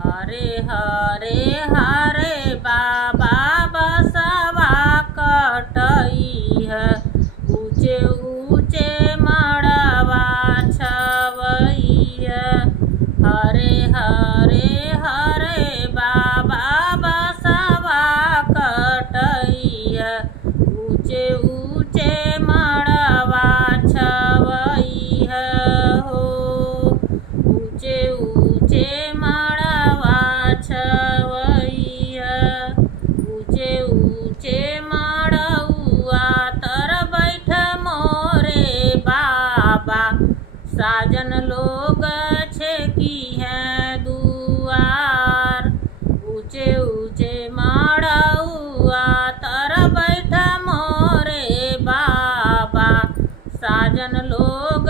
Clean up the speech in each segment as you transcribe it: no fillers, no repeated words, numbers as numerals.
हरे हरे हरे बाबा बसवा कटई है, ऊंचे ऊंचे मड़वा छवई है। हरे हरे हरे बाबा बसवा कटई है, ऊंचे ऊंचे मड़वा छवई है हो। ऊंचे ऊंचे मड़वा छवई है, ऊंचे ऊंचे मड़उआ तर बैठ मोरे बाबा। साजन लोग छेकी हैं दुआर, ऊंचे ऊंचे मड़उआ तर बैठ मोरे बाबा। साजन लोग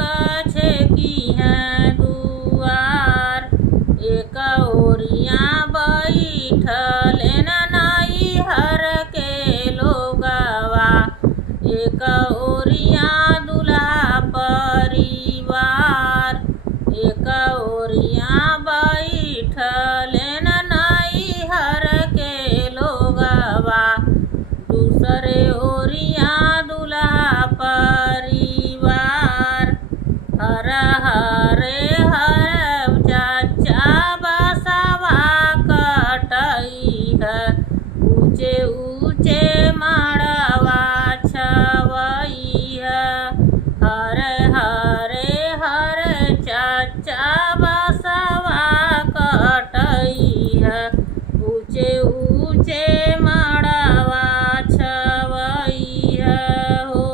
छेकी हैं दुआर, एक ओरिया बैठले नई हर के लोगवा। एक ओरिया दूल्हा परिवार, एक ओरिया बैठले नई हर के लोगवा। दूसरे ओरिया दूल्हा परिवार। हर हरे हर चाचा बसवा कटई है, ऊंचे ऊंचे मड़वा छवई है। हरे हरे हरे चाचा बसवा कटई है, ऊंचे ऊंचे मड़वा छवई है हो।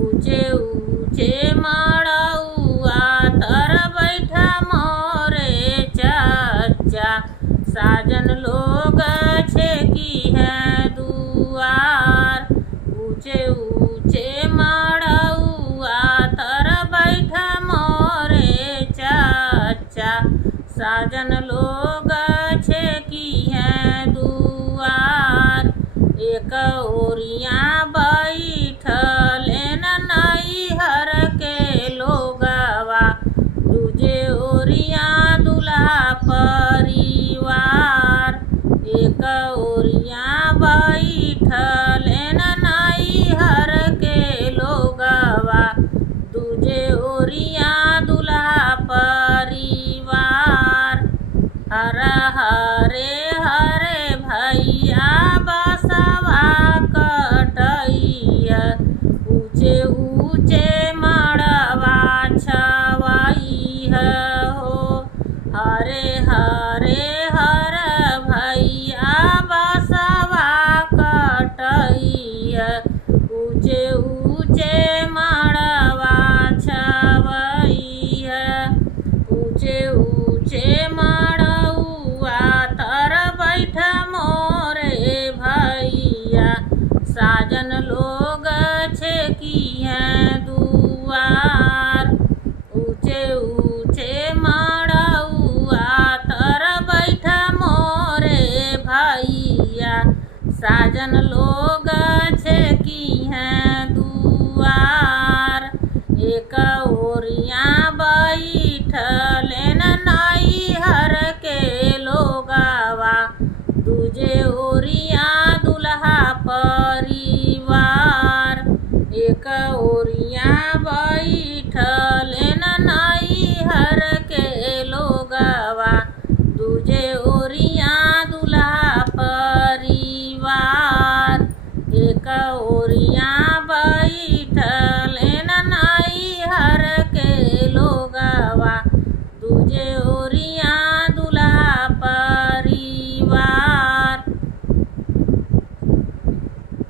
ऊंचे ऊंचे मड़उआ तर बैठ मोरे चाचा। साजन लोग छेकी हैं दुआर, ऊंचे ऊंचे मड़उआ तर बैठ मोरे चाचा। साजन लोग छेकी हैं दुआर, एक ओरिया बैठले नई हर के लोगवा। दूजे ओरिया दूल्हा परिवार, एक ओरिया बैठले नई हर के लोगवा। दूजे ओरिया दूल्हा परिवार। हर हरे हरे भैया बसवा कटई है, ऊंचे ऊंचे मड़वा छवई है हो। हरे हरे